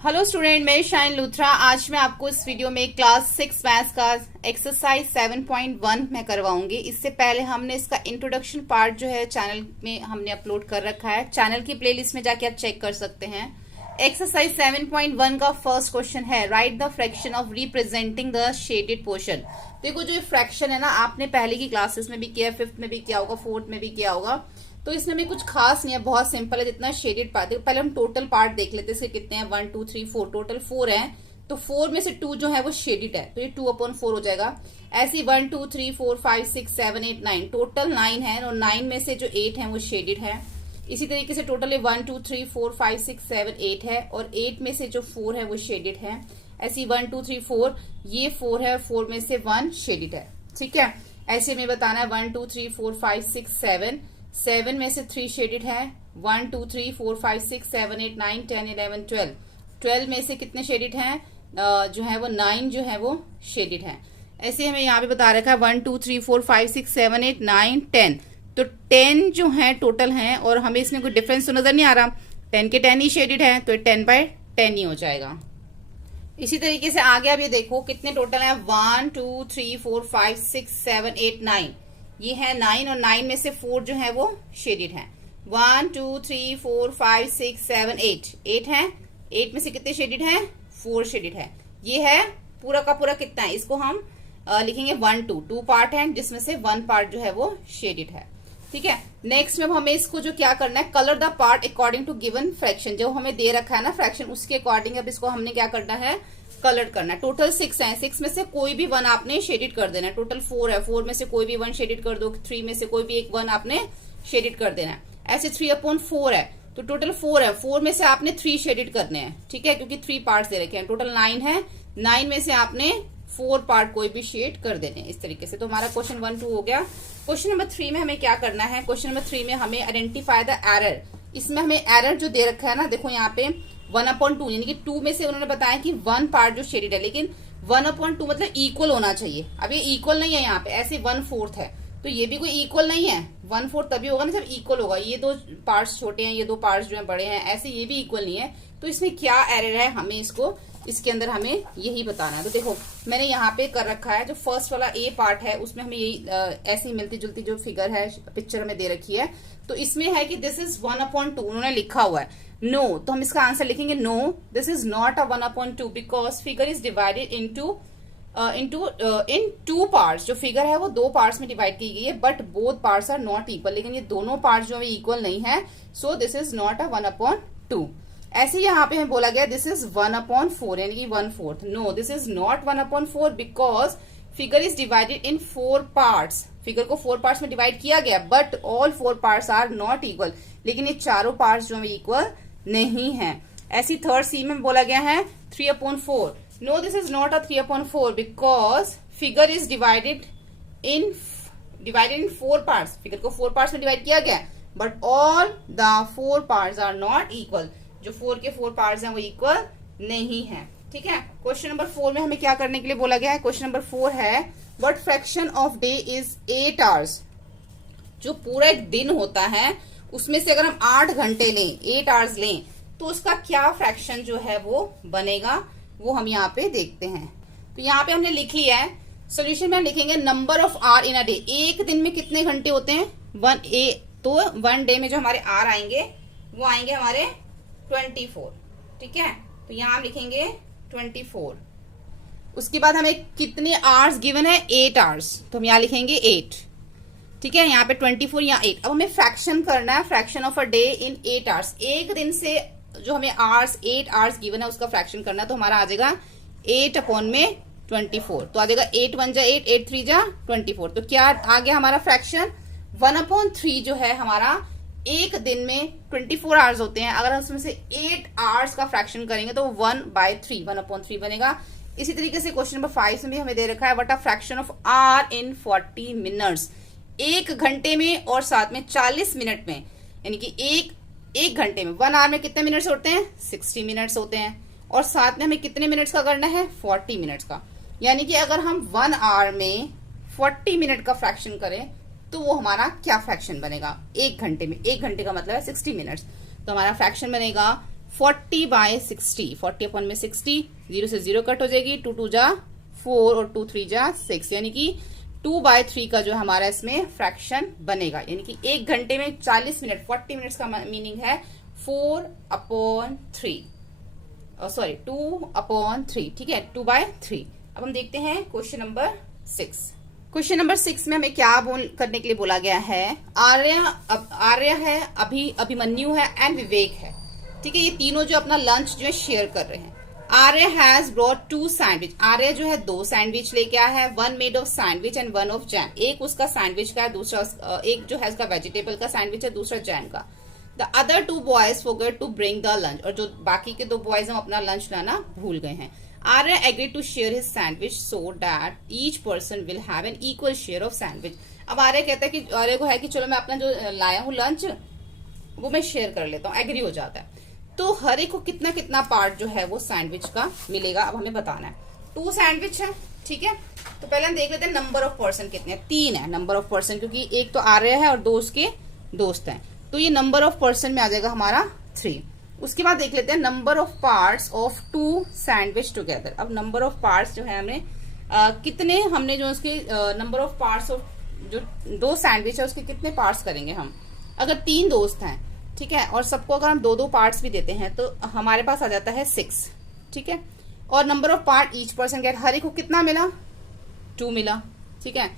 Hello student, मैं shine Luthra. आज मैं आपको इस वीडियो में क्लास 6 मैथ्स का एक्सरसाइज 7.1 मैं करवाऊंगी। इससे पहले हमने इसका इंट्रोडक्शन पार्ट जो है चैनल में हमने अपलोड कर रखा है। चैनल की प्लेलिस्ट में जाके आप चेक कर सकते हैं। एक्सरसाइज 7.1 का फर्स्ट क्वेश्चन है, right the fraction of representing the shaded portion. देखो, जो ये फ्रैक्शन है ना, आपने पहले की क्लासेस में भी किया, 5th में भी किया होगा, 4th में भी किया होगा। तो इसमें भी कुछ खास नहीं है, बहुत सिंपल है। जितना शेडेड पार्ट, पहले हम टोटल पार्ट देख लेते हैं। इसके कितने हैं, 1 2 3 4, टोटल 4 हैं। तो 4 में से 2 जो है वो शेडेड है, तो ये 2/4 हो जाएगा। ऐसे 1 2 3 4 5 6 7 8 9, टोटल 9 है और 9 में से जो 8 है वो शेडेड है। इसी तरीके से टोटल 1 2 3 4 5 6 7 8 है और 8 में से जो 4 है वो शेडेड है। ऐसी 1 2 3 4, ये 4 है, 4 में से 1 शेडेड है। ठीक है, ऐसे में बताना है 1 2 3 4 5 6 7, 7 में से 3 शेडेड है। 1 2 3 4 5 6 7 8 9 10 11 12, 12 में से कितने शेडेड हैं, जो है वो 9 जो है वो शेडेड है। ऐसे हमें यहाँ पे बता रखा है 1 2 3 4 5 6 7 8 9 10, तो 10 जो है टोटल हैं और हमें इसमें कोई डिफरेंस तो नजर नहीं आ रहा। 10 के 10 ही शेडेड है, तो 10/10 ही हो जाएगा। इसी तरीके से आगे आप ये देखो कितने टोटल है, 1 2 3 4 5 6 7 8 9, ये है 9 और 9 में से 4 जो है वो शेडेड है। 1 2 3 4 5 6 7 8, 8 है, 8 में से कितने शेडेड है, 4 शेडेड है। ये है पूरा का पूरा कितना है, इसको हम लिखेंगे 1 2 पार्ट है, जिसमें से 1 पार्ट जो है वो शेडेड है। ठीक है, नेक्स्ट में हमें इसको जो क्या करना है, colour the part according to given fraction. जो हमें दे रखा है ना फ्रैक्शन, उसके अकॉर्डिंग अब इसको हमने क्या करना है, कलर करना है। टोटल 6 है, 6 में से कोई भी 1 आपने शेडेड कर देना है। टोटल 4 है, 4 में से कोई भी 1 शेडेड कर दो। 3 में से कोई भी एक 1 आपने शेडेड कर देना है। ऐसे 3/4 है, तो टोटल 4 है, 4 में से आपने 3 शेडेड करने हैं। ठीक है, क्योंकि 3 पार्ट्स दे रखे हैं। टोटल 9 है, 9 में से आपने 4 पार्ट कोई भी शेड कर देने इस तरीके से। तो हमारा क्वेश्चन 1 2 हो गया। क्वेश्चन नंबर 3 में हमें क्या करना है, क्वेश्चन नंबर 3 में हमें आइडेंटिफाई द एरर। इसमें हमें एरर जो दे रखा है ना, देखो यहाँ पे 1/2, यानी कि 2 में से उन्होंने बताया कि 1 पार्ट जो शेडेड है, लेकिन 1/2 मतलब इक्वल होना चाहिए। अब ये इक्वल नहीं है, यहाँ पे ऐसे 1/4 है, तो ये भी कोई इक्वल नहीं है। 1/4 तभी होगा ना जब इक्वल होगा। ये 2 पार्ट्स छोटे हैं, ये 2 पार्ट्स जो है बड़े हैं, ऐसे ये भी इक्वल नहीं है। तो इसमें क्या एरर है, हमें इसको इसके अंदर हमें यही बताना है। तो देखो, मैंने यहाँ पे कर रखा है, जो फर्स्ट वाला ए पार्ट है उसमें हमें यही ऐसी मिलती जुलती जो फिगर है, पिक्चर में दे रखी है। तो इसमें है कि दिस इज 1/2 उन्होंने लिखा हुआ है। नो, तो हम इसका आंसर लिखेंगे no, this is not a 1/2 because figure is divided in 2 parts. जो फिगर है वो 2 पार्ट्स में डिवाइड की गई है, but both parts are not equal. लेकिन ये दोनों पार्ट्स जो है इक्वल नहीं है, so this is not a 1/2। ऐसे यहाँ पे हमें बोला गया दिस इज 1/4, यानी कि 1/4। No, this is not 1/4 because figure is divided in 4 parts. Figure को 4 पार्ट्स में डिवाइड किया गया, but all 4 parts are not equal. लेकिन ये चारों पार्ट्स जो है इक्वल नहीं है। ऐसी थर्ड सी में बोला गया है 3/4। No, this is not a 3/4 because figure is divided in 4 parts. Figure को 4 पार्ट्स में डिवाइड किया गया, but all the 4 parts are not equal. जो 4 के 4 पार्ट्स हैं वो इक्वल नहीं है। ठीक है, क्वेश्चन नंबर 4 में हमें क्या करने के लिए बोला गया है। क्वेश्चन नंबर 4 है, what fraction of day is 8 hours. जो पूरा एक दिन होता है उसमें से अगर हम 8 घंटे लें, 8 आवर्स लें, तो उसका क्या फ्रैक्शन जो है वो बनेगा, वो हम यहाँ पे देखते हैं। तो यहाँ पे हमने लिख लिया है, सोल्यूशन में हम लिखेंगे number of hour in a day. एक दिन में कितने घंटे होते हैं, 1 तो 1 डे में जो हमारे आवर आएंगे वो आएंगे हमारे 24। ठीक है, तो यहाँ हम लिखेंगे 24। उसके बाद हमें कितने आवर्स गिवन है, 8 आवर्स, तो हम यहाँ लिखेंगे 8। ठीक है, यहाँ पे 24, यहाँ 8। अब हमें फ्रैक्शन करना है, fraction of a day in 8 hours. एक दिन से जो हमें आवर्स 8 आवर्स गिवन है उसका फ्रैक्शन करना है, तो हमारा आ जाएगा 8/24। तो आ जाएगा 8 1 जा 8, 8 3 जा 24। तो क्या आ गया हमारा फ्रैक्शन, 1/3 जो है हमारा। एक दिन में 24 आवर्स होते हैं, अगर हम उसमें से 8 आवर्स का फ्रैक्शन करेंगे तो 1/3, 1/3 बनेगा। इसी तरीके से क्वेश्चन नंबर 5 में भी हमें दे रखा है, what a fraction of hour in 40 minutes. एक घंटे में और साथ में 40 मिनट में, यानी कि एक घंटे में 1 आवर में कितने मिनट्स होते हैं, 60 मिनट्स होते हैं। और साथ में हमें कितने मिनट्स का करना है, 40 मिनट्स का। यानी कि अगर हम 1 आवर में 40 मिनट का फ्रैक्शन करें तो वो हमारा क्या फ्रैक्शन बनेगा, एक घंटे में। एक घंटे का मतलब है 60 मिनट्स, तो हमारा फ्रैक्शन बनेगा 40/60, 40 अपॉन में 60, 0 से 0 कट हो जाएगी, 2 2 जा 4 और 2 3 जा 6, यानी कि 2/3 का जो हमारा इसमें फ्रैक्शन बनेगा, यानी कि 1 घंटे में 40 मिनट, 40 मिनट्स का मीनिंग है 4/3, सॉरी 2/3, ठीक है, 2/3। अब हम देखते हैं क्वेश्चन नंबर 6। क्वेश्चन नंबर 6 में हमें क्या करने के लिए बोला गया है, आर्य है, अभिमन्यु है एंड विवेक है, ठीक है, ये तीनों जो अपना लंच जो है शेयर कर रहे हैं। आर्य हैज ब्रॉट 2 सैंडविच, आर्य जो है 2 सैंडविच लेके आया है, 1 made of sandwich and 1 of jam, एक उसका सैंडविच का है, दूसरा एक जो है उसका वेजिटेबल का सैंडविच है, दूसरा जैम का। The other 2 boys forgot to bring the lunch, और जो बाकी के 2 बॉयज हम अपना लंच लाना भूल गए हैं। Arya agree to share his sandwich so that each person will have an equal share of sandwich. अब आर्य कहता है कि आर्य को है कि चलो मैं अपना जो लाया हूं लंच वो मैं शेयर कर लेता हूँ, एग्री हो जाता है। तो हर एक को कितना कितना पार्ट जो है वो सैंडविच का मिलेगा, अब हमें बताना है। 2 सैंडविच है, ठीक है, तो पहले हम देख लेते हैं नंबर ऑफ पर्सन कितने हैं। 3 है नंबर ऑफ पर्सन, क्योंकि एक तो आर्य है और 2 उसके दोस्त हैं, तो ये नंबर ऑफ पर्सन में आ जाएगा हमारा 3। उसके बाद देख लेते हैं number of parts of 2 sandwich together. अब नंबर ऑफ पार्ट्स जो है हमने कितने, हमने जो उसके नंबर ऑफ पार्ट्स ऑफ जो 2 सैंडविच है उसके कितने पार्ट्स करेंगे हम। अगर 3 दोस्त हैं, ठीक है, और सबको अगर हम 2-2 पार्ट्स भी देते हैं तो हमारे पास आ जाता है 6, ठीक है। और number of part each person get, हर एक को कितना मिला, 2 मिला, ठीक है।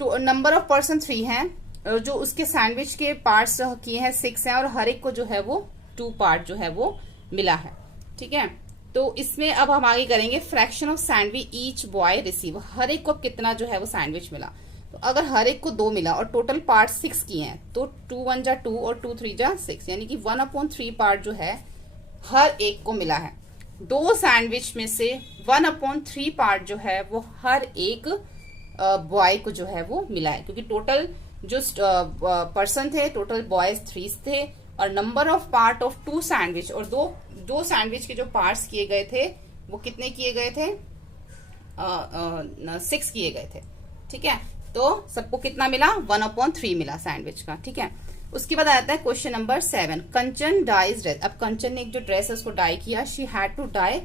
तो नंबर ऑफ पर्सन 3 है, जो उसके सैंडविच के पार्ट्स किए हैं 6 हैं, और हर एक को जो है वो 2 पार्ट जो है वो मिला है, ठीक है। तो इसमें अब हम आगे करेंगे fraction of sandwich each boy receive, हर एक को कितना जो है वो सैंडविच मिला। तो अगर हर एक को 2 मिला और टोटल पार्ट 6 किए हैं तो 2 1 जा 2 और 2 3 जा 6, यानी कि 1/3 पार्ट जो है हर एक को मिला है। 2 सैंडविच में से 1/3 पार्ट जो है वो हर एक बॉय को जो है वो मिला है, क्योंकि टोटल जो पर्सन थे, टोटल बॉयज 3 थे, और number of part of 2 sandwich, और दो सैंडविच के जो पार्ट्स किए गए थे वो कितने किए गए थे, 6 किए गए थे, ठीक है। तो सबको कितना मिला, 1/3 मिला सैंडविच का, ठीक है। उसके बाद आता है क्वेश्चन नंबर 7। कंचन डाइज ड्रेस, अब कंचन ने एक जो ड्रेस है उसको डाई किया, she had to dye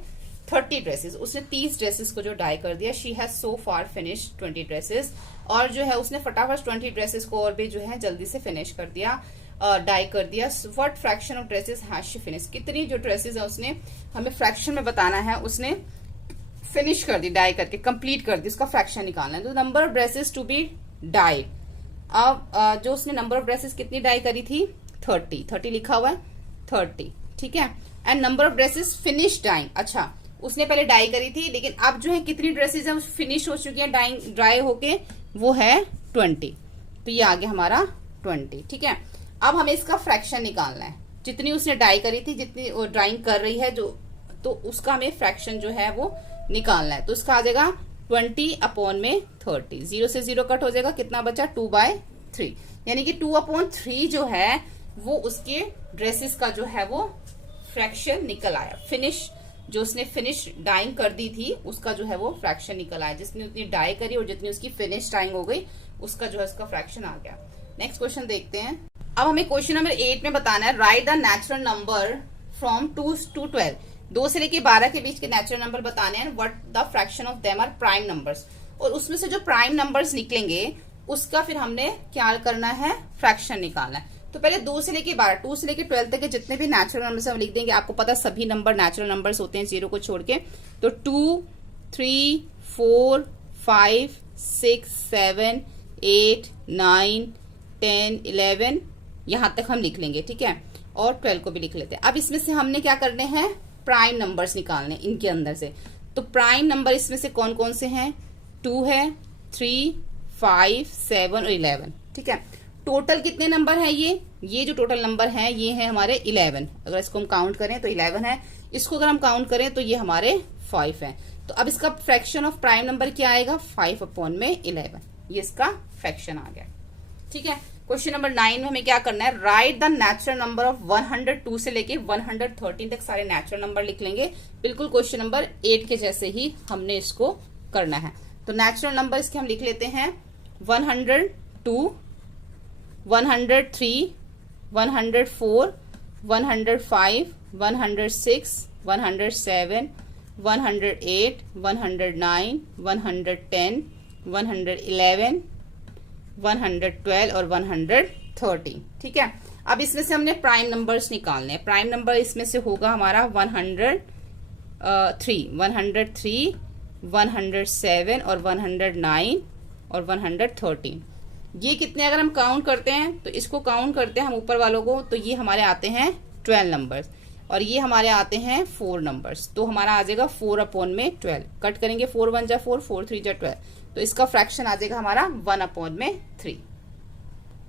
30 dresses, उसने 30 ड्रेसेस को जो डाई कर दिया। She has so far finish 20 dresses, और जो है उसने फटाफट 20 ड्रेसेस को और भी जो है जल्दी से फिनिश कर दिया, डाई कर दिया। What fraction of dresses has she finish, कितनी जो ड्रेसेस है उसने हमें फ्रैक्शन में बताना है, उसने फिनिश कर दी, डाई करके कंप्लीट कर दी, उसका फ्रैक्शन निकालना है। तो number of dresses to be dyed, अब जो उसने नंबर ऑफ ड्रेसेस कितनी डाई करी थी, 30 लिखा हुआ है 30, ठीक है। And number of dresses finish dyeing, अच्छा उसने पहले डाई करी थी, लेकिन अब जो है कितनी ड्रेसेस है फिनिश हो चुकी है डाइंग ड्राई होके, वो है 20, तो ये आ गया हमारा 20, ठीक है। अब हमें इसका फ्रैक्शन निकालना है, जितनी उसने डाई करी थी, जितनी वो ड्राइंग कर रही है जो, तो उसका हमें फ्रैक्शन जो है वो निकालना है। तो इसका आ जाएगा 20/30, 0 से 0 कट हो जाएगा, कितना बचा 2/3, यानी कि 2/3 जो है वो उसके ड्रेसेस का जो है वो फ्रैक्शन निकल आया। फिनिश जो उसने फिनिश डाइंग कर दी थी उसका जो है वो फ्रैक्शन निकल आया, जिसने उतनी डाई करी और जितनी उसकी फिनिश डाइंग हो गई उसका जो है उसका फ्रैक्शन आ गया। नेक्स्ट क्वेश्चन देखते हैं। अब हमें क्वेश्चन नंबर 8 में बताना है, right the natural number from 2 to 12, 2 से लेके 12 के बीच के नेचुरल नंबर बताने हैं। What the fraction of them are prime numbers, और उसमें से जो प्राइम नंबर्स निकलेंगे उसका फिर हमने क्या करना है, फ्रैक्शन निकालना है। तो पहले 2 से लेके 12, 2 से लेके 12 तक के जितने भी नेचुरल नंबर्स हम लिख देंगे, आपको पता सभी नंबर नेचुरल नंबर्स होते हैं 0 को छोड़ के। तो 2 3 4 5 6 7 8 9 10 11 यहां तक हम लिख लेंगे, ठीक है, और 12 को भी लिख लेते हैं। अब इसमें से हमने क्या करने हैं, प्राइम नंबर्स निकालने इनके अंदर से। तो प्राइम नंबर इसमें से कौन कौन से हैं, 2 है, 3 5 7 और 11, ठीक है। टोटल कितने नंबर है, ये जो टोटल नंबर है ये है हमारे 11, अगर इसको हम काउंट करें तो 11 है, इसको अगर हम काउंट करें तो ये हमारे 5 है। तो अब इसका फ्रैक्शन ऑफ प्राइम नंबर क्या आएगा, 5/11, ये इसका फ्रैक्शन आ गया, ठीक है। क्वेश्चन नंबर 9 में हमें क्या करना है, right the natural number of 102 से लेके 113 तक सारे नेचुरल नंबर लिख लेंगे, बिल्कुल क्वेश्चन नंबर 8 के जैसे ही हमने इसको करना है। तो नेचुरल नंबर इसके हम लिख लेते हैं 102, 103, 104, 105, 106, 107, 108, 109, 110, 111, 112 और 113। ठीक है, अब इसमें से हमने प्राइम नंबर्स निकालने हैं। प्राइम नंबर इसमें से होगा हमारा 103, 107 और 109 और 113। ये कितने अगर हम काउंट करते हैं तो इसको काउंट करते हैं हम ऊपर वालों को, तो ये हमारे आते हैं 12 नंबर्स और ये हमारे आते हैं 4 नंबर्स। तो हमारा आ जाएगा 4/12। कट करेंगे 4 1 जा 4, 4 3 जा 12, तो इसका फ्रैक्शन आ जाएगा हमारा 1/3।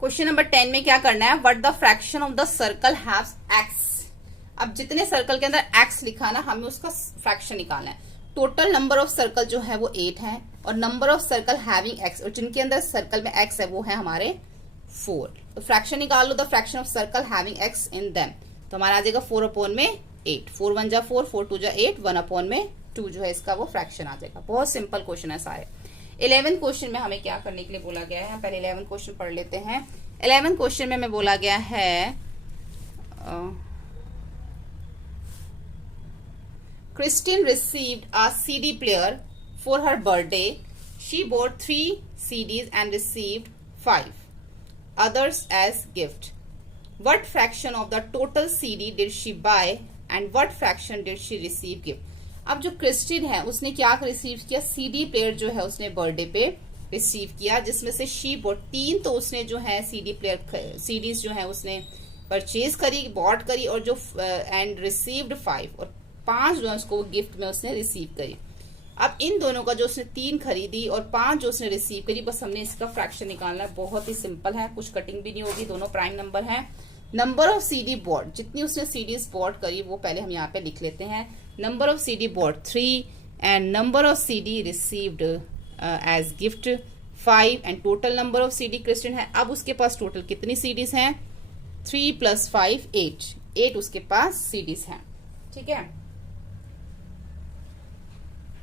क्वेश्चन नंबर 10 में क्या करना है, what the fraction of the circle haves x. अब जितने सर्कल के अंदर एक्स लिखा ना, हमें उसका फ्रैक्शन निकालना है। टोटल नंबर ऑफ सर्कल जो है वो 8 है और number of circle having x, और जिनके अंदर सर्कल में एक्स है वो है हमारे 4। तो फ्रैक्शन निकाल लो, the fraction of circle having X in them. तो हमारा आ जाएगा 4/8। 4 1 जा 4, 4 2 जा 8, 1/2 जो है इसका वो फ्रैक्शन आ जाएगा। बहुत सिंपल क्वेश्चन है सारे। 11th क्वेश्चन में हमें क्या करने के लिए बोला गया है, पहले 11th क्वेश्चन पढ़ लेते हैं। 11th क्वेश्चन में हमें बोला गया है Christine received a CD player for her birthday. She bought 3 CDs and received 5 others as gift. What fraction of the total CD did she buy and what fraction did she receive gift? अब जो Kristin है उसने क्या receive किया, CD player जो है उसने birthday पे रिसीव किया, जिसमें से शी बॉट 3 तो उसने जो है सीडी प्लेयर सीडीज जो है उसने परचेज करी, बॉट करी, और जो एंड रिसीव्ड 5 और 5 जो है उसको गिफ्ट में उसने रिसीव करी। अब इन दोनों का जो उसने 3 खरीदी और 5 जो उसने रिसीव करी, बस हमने इसका फ्रैक्शन निकालना है। बहुत ही सिंपल है, कुछ कटिंग भी नहीं होगी, दोनों प्राइम नंबर है। नंबर ऑफ सीडी बॉट, जितनी उसने सीडीज बॉट करी वो पहले हम यहाँ पे लिख लेते हैं। Number of CD bought 3 and number of CD received as gift 5 and total number of CD Christine है। अब उसके पास टोटल कितनी सीडीज हैं, 3 + 5 8 उसके पास सीडीज हैं। ठीक है,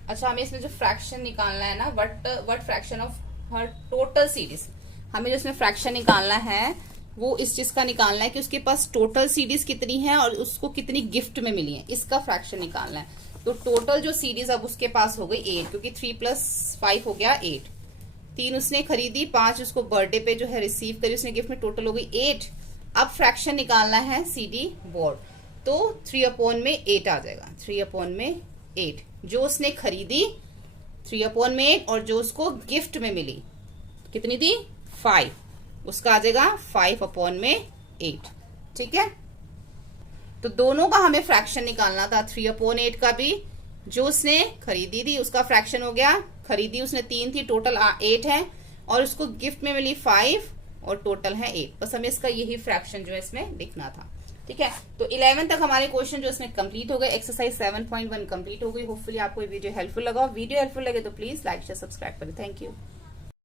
अच्छा हमें इसमें जो फ्रैक्शन निकालना है ना, what fraction of her total CDs, हमें जो इसमें फ्रैक्शन निकालना है वो इस चीज का निकालना है कि उसके पास टोटल सीडीज कितनी है और उसको कितनी गिफ्ट में मिली है, इसका फ्रैक्शन निकालना है। तो टोटल जो सीडीज अब उसके पास हो गई 8, क्योंकि 3 + 5 हो गया 8। 3 उसने खरीदी, 5 उसको बर्थडे पे जो है रिसीव करी उसने गिफ्ट में, टोटल हो गई 8। अब फ्रैक्शन निकालना है सीडी बोर्ड, तो 3/8 आ जाएगा। 3/8 जो उसने खरीदी 3/8 और जो उसको गिफ्ट में मिली कितनी थी 5, उसका आ जाएगा 5/8। ठीक है, तो दोनों का हमें फ्रैक्शन निकालना था। 3/8 का भी जो उसने खरीदी थी उसका फ्रैक्शन हो गया, खरीदी उसने 3 थी, टोटल 8 है, और उसको गिफ्ट में मिली 5 और टोटल है 8। बस हमें इसका यही फ्रैक्शन जो है इसमें लिखना था। ठीक है, तो 11 तक हमारे क्वेश्चन जो इसमें कंप्लीट हो गए। एक्सरसाइज 7.1 कंप्लीट हो गई। होपफुली आपको ये वीडियो हेल्पफुल लगा। वीडियो हेल्पफुल लगे तो प्लीज लाइक शेयर सब्सक्राइब करें। Thank you.